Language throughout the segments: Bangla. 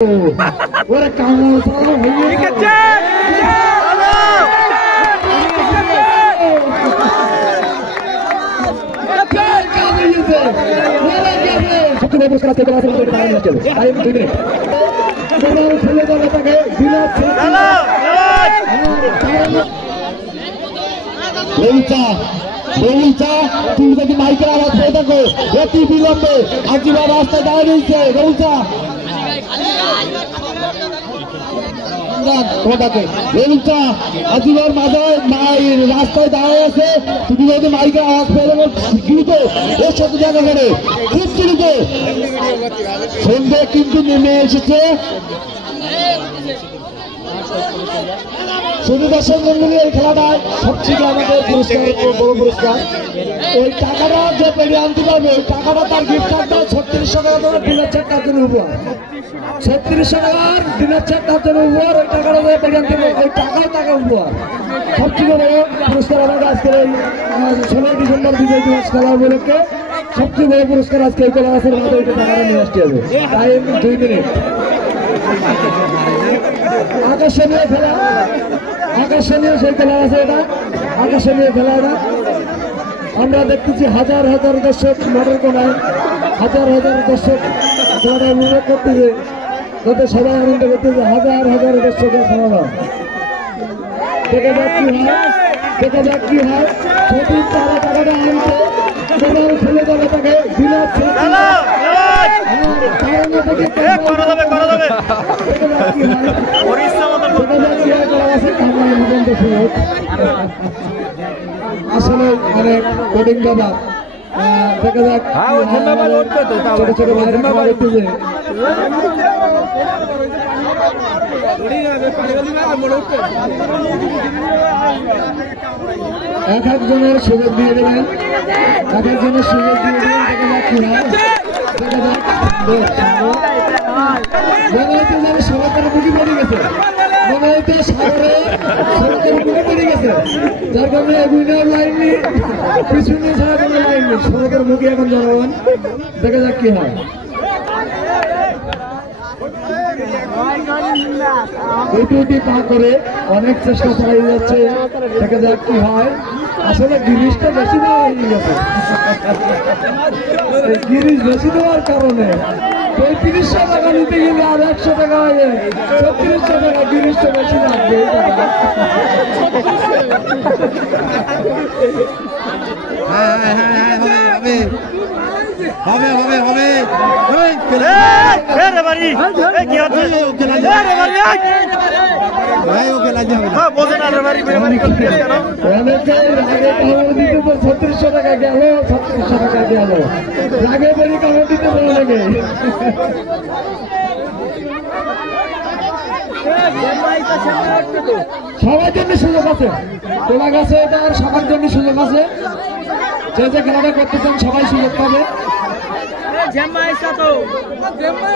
ওরে কামড় ঠিক আছে তুমি যদি মাইকের আওয়াজ পেয়ে থাকো অতি বিলম্বে আজিবা রাস্তায় দাঁড়িয়ে রয়েছে রৌচা আজিবার মাঝে রাস্তায় দাঁড়িয়ে আছে তুমি যদি মাইকের আওয়াজ পেয়ে থাকো দ্রুত এর সাথে জায়গা করে খুব দ্রুত সন্ধ্যে কিন্তু নেমে এসেছে শুধু দর্শক মন্ডলী এই খেলাটায় সবচেয়ে আমাদের পুরস্কার বড় পুরস্কার ওই টাকাটা যে পেরিয়ে আনতে পারবে ওই টাকাটা তার গিফট কার্ডটা 3600 টাকা ধরে দিনের চার তার জন্য উপহার 3600 টাকার দিনের চার তার জন্য উপহার ওই টাকাটা যে পেরিয়ে আনতে পারবে ওই টাকা উপহার সবচেয়ে বড় পুরস্কার আমাদের আজকের এই 16 ডিসেম্বর বিজয় দিবস খেলা উপলক্ষে সবচেয়ে বড় পুরস্কার আজকে এই খেলা আছে আমাদের ওইটা টাকাটা নিয়ে আসতে হবে টাইম 2 মিনিট আকর্ষণীয় খেলা আকর্ষণীয় সেই খেলা আছে এটা আকর্ষণীয় খেলা এটা আমরা দেখতেছি হাজার হাজার দর্শক মাঠের কোনায় হাজার হাজার দর্শক খেলাটা উপভোগ করতেছে যাতে সবাই আনন্দ করতেছে হাজার হাজার দর্শকের খেলাটা দেখা যাক কি হয় যদি তারা টাকাটা আনতে ছেলে যাবে তাকে বিলাপ আসলে অনেক কোডিং বাবা দেখা যাক ছোট ছোট ভাইরা এক একজনের সুযোগ দিয়ে দেবেন এক একজনের সুযোগ দিয়ে দেবেন দেখা যাক কি হয় মনে হইতে যেন সরকার মুখে পড়ে গেছে মনে হইতে সরকার মুখে পড়ে গেছে যার কারণে উইনার লাইন নেই পিছনে ছাড়া কোনো লাইন নেই সরকার মুখে এখন জনগণ দেখা যাক কি হয় ওইটি পা করে অনেক চেষ্টা চালিয়ে যাচ্ছে দেখা যাক কি হয় আসলে গিরিশটা বেশি দেওয়া হয়ে গেছে গিরিশ বেশি দেওয়ার কারণে 3500 টাকা নিতে গেলে আর 100 টাকা হয়ে 3600 টাকা গিরিশটা বেশি লাগবে হবে হবে হবে ছত্রিশশো টাকা গেল 3600 টাকা গেল আগে বেরি কামড় দিতে ভালো লাগে সবার জন্য সুযোগ আছে তোমার কাছে এটা আর সবার জন্য সুযোগ আছে যে যে খেলাটা করতেছেন সবাই সুযোগ পাবে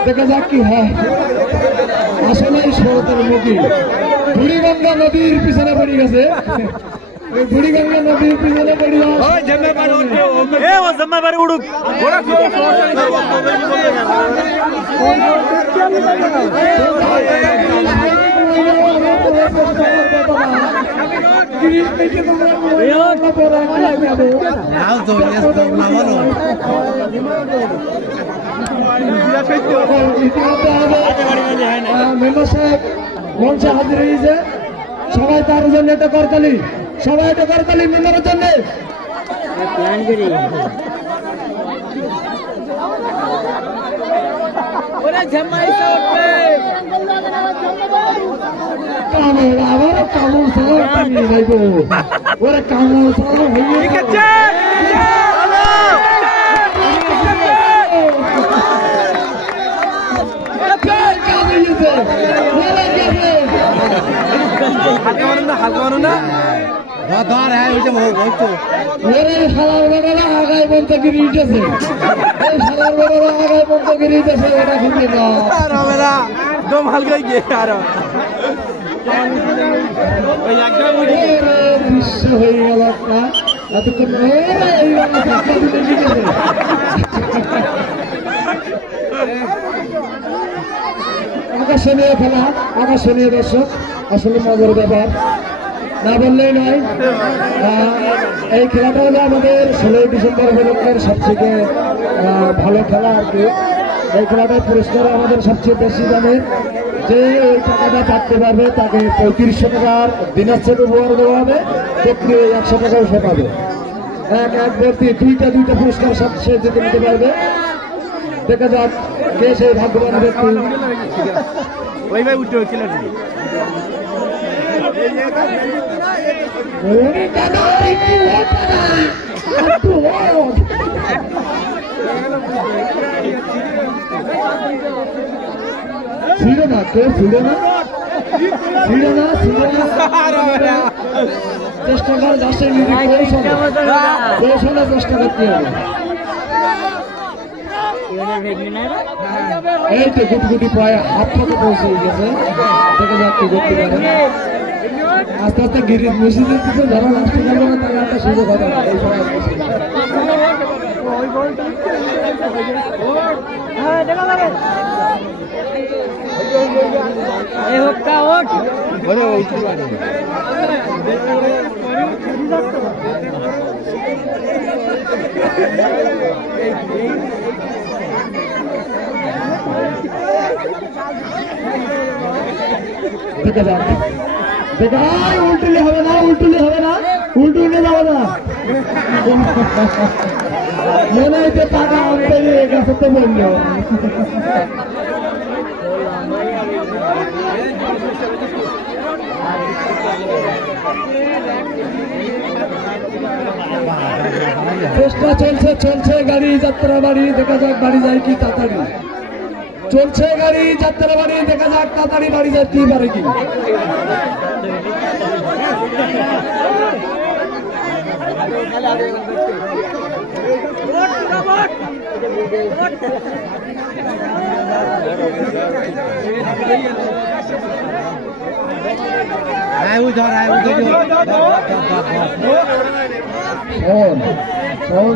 দেখা যাক কি হয় আসলে সরকার মুখী বুড়িগঙ্গা নদীর পিছনে পড়ে গেছে বুড়িগঙ্গা নদীর পিছনে পড়ে মেম্বার সাহেব মঞ্চে হাজির হয়েছে সবাই তার জন্য এটা করতালি সবাই এটা করতালি মেম্বারের জন্য আবার কামড় সাইব ওরা কামড় ঠিক আছে আগায় বলতে গিরিতেছে আগায় বলতে গিরিতেছে এটা কিন্তু দম হালকাই গিয়ে আর বিশ্ব হয়ে গেল একটা এতক্ষণ আকর্ষণীয় খেলা, আকর্ষণীয় দর্শক, আসলে মজার ব্যাপার না বললেই নয়। এই খেলাটা হলো আমাদের 16ই ডিসেম্বর উপলক্ষের সবথেকে ভালো খেলা আর কি। এই খেলাটার পুরস্কার আমাদের সবচেয়ে বেশি দামের, যে ওই টাকাটা পাঠতে পারবে তাকে 3500 টাকার দিনের সেট উপহার দেওয়া হবে, প্রতি 100 টাকাও সে পাবে। এক ব্যক্তি দুইটা পুরস্কার সব সে জিতে নিতে পারবে। দেখা যাক কে সেই ভাগ্যবান ব্যক্তি। ছিল না কেউ, ছিল না চেষ্টা করে যাচ্ছে, কৌশলে চেষ্টা করতে হবে। এই তো গুটি প্রায় হাত পথে পৌঁছে গেছে, দেখা যাক কি করতে পারে। আস্তে আস্তে গিরিজ মিশে দিচ্ছে, যারা লাস্টে যাবে না তারা একটা সুযোগ হবে। দেখা যাক, উল্টুলি হবে না, উল্টুলে যাবে না। মনে হচ্ছে টাকা আনতে গেছে তো বলল। চেষ্টা চলছে গাড়ি যাত্রা বাড়ি, দেখা যাক বাড়ি যায় কি তাড়াতাড়ি। চলছে গাড়ি যাত্রা বাড়ি, দেখা যাক তাড়াতাড়ি বাড়ি যেতে পারে কি।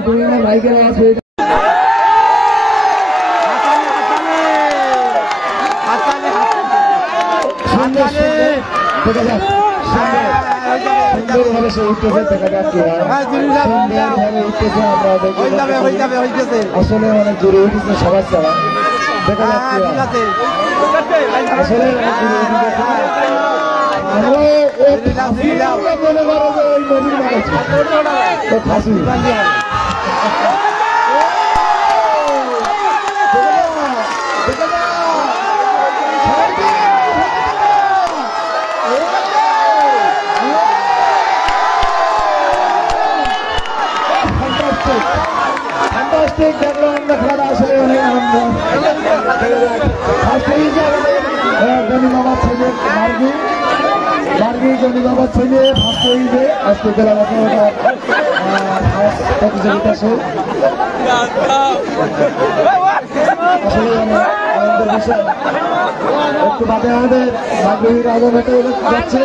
তুমি না বাইকের আওয়াজ হয়ে সুন্দরভাবে সে উঠতেছে, দেখা যাক কি হয়। সুন্দরভাবে উঠতেছে, আমরা আসলে অনেক জোরে উঠেছে সবার ছাড়া, দেখা যাক কি হয়। আসলে আমরা মনে করো যে ওই নদীর মানুষ তো ফাঁসি দেখলাম আমরা খেলাটা আসলে অনেক আনন্দ। গণিমাবাদ ছেলে গণিমাবাদ ছেলে ফার্স্ট হইবে আজকে খেলা প্রতিযোগিতা শুরু। আসলে আনন্দের বিষয়। একটু বাদে আমাদের বাগড়ির আগুন হেঁটে যাচ্ছে।